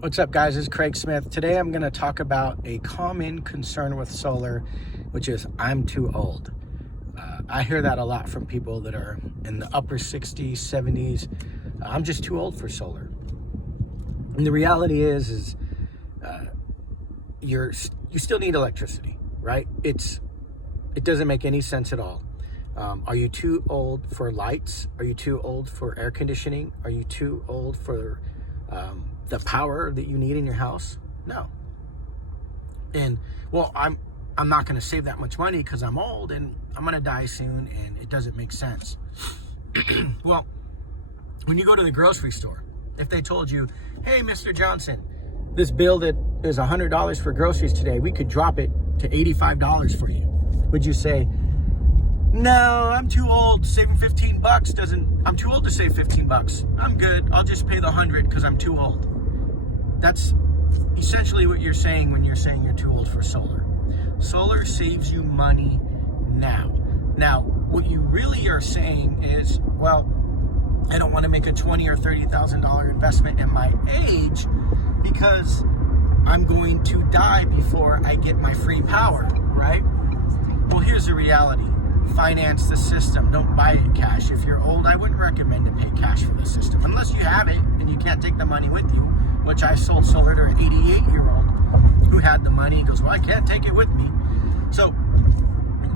What's up, guys? It's Craig Smith. Today I'm going to talk about a common concern with solar, which is I'm too old. I hear that a lot from people that are in the upper 60s, 70s. I'm just too old for solar. And the reality is you still need electricity, right? It doesn't make any sense at all. Are you too old for lights? Are you too old for air conditioning? Are you too old for the power that you need in your house? No. And well, I'm not going to save that much money because I'm old and I'm going to die soon, and it doesn't make sense. Well, when you go to the grocery store, if they told you, hey, Mr. Johnson, this bill that is $100 for groceries today, we could drop it to $85 for you, would you say, no, I'm too old. Saving $15 I'm too old to save $15. I'm good. I'll just pay the 100 because I'm too old. That's essentially what you're saying when you're saying you're too old for solar. Solar saves you money now. Now, what you really are saying is, well, I don't want to make a $20,000 or $30,000 investment at my age because I'm going to die before I get my free power, right? Well, here's the reality. Finance the system. Don't buy it cash. If you're old, I wouldn't recommend to pay cash for the system unless you have it and you can't take the money with you, which I sold solar to an 88-year-old who had the money. He goes, well, I can't take it with me. So,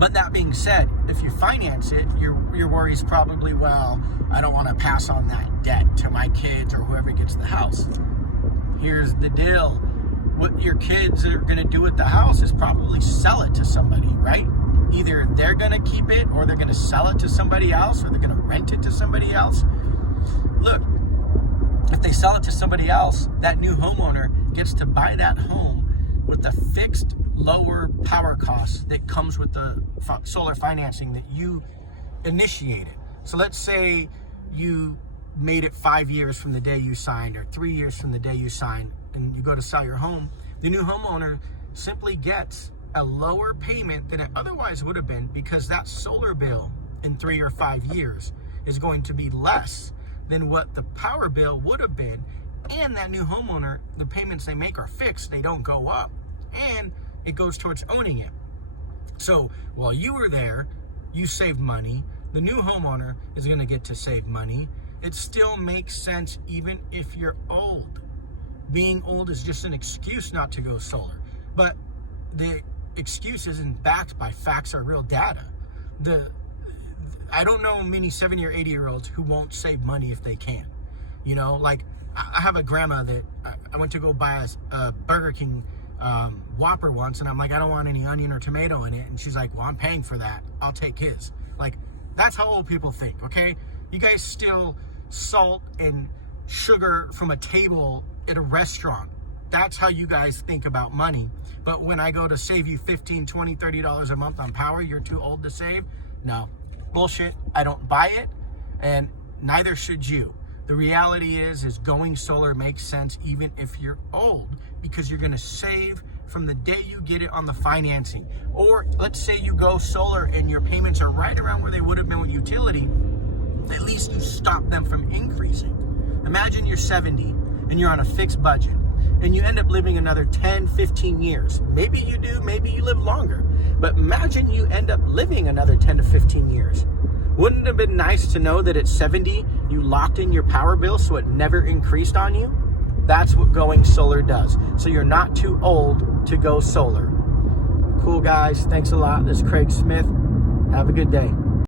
but that being said, if you finance it, your worry is probably, well, I don't want to pass on that debt to my kids or whoever gets the house. Here's the deal. What your kids are going to do with the house is probably sell it to somebody, right? Either they're going to keep it or they're going to sell it to somebody else or they're going to rent it to somebody else. Look, if they sell it to somebody else, that new homeowner gets to buy that home with the fixed lower power costs that comes with the solar financing that you initiated. So let's say you made it 5 years from the day you signed or 3 years from the day you signed and you go to sell your home. The new homeowner simply gets a lower payment than it otherwise would have been because that solar bill in 3 or 5 years is going to be less than what the power bill would have been. And that new homeowner, the payments they make are fixed, they don't go up, and it goes towards owning it. So while you were there, you saved money. The new homeowner is going to get to save money. It still makes sense even if you're old. Being old is just an excuse not to go solar, but the excuse isn't backed by facts or real data. I don't know many 70 or 80-year-olds who won't save money if they can. You know, like I have a grandma that I went to go buy a Burger King Whopper once, and I'm like, I don't want any onion or tomato in it. And she's like, well, I'm paying for that. I'll take his. Like, that's how old people think, okay? You guys steal salt and sugar from a table at a restaurant. That's how you guys think about money. But when I go to save you $15, $20, $30 a month on power, you're too old to save? No. Bullshit. I don't buy it, and neither should you. The reality is going solar makes sense even if you're old because you're going to save from the day you get it on the financing. Or let's say you go solar and your payments are right around where they would have been with utility. At least you stop them from increasing. Imagine you're 70 and you're on a fixed budget and you end up living another 10, 15 years. Maybe you do, maybe you live longer. But imagine you end up living another 10 to 15 years. Wouldn't it have been nice to know that at 70, you locked in your power bill so it never increased on you? That's what going solar does. So you're not too old to go solar. Cool, guys. Thanks a lot. This is Craig Smith. Have a good day.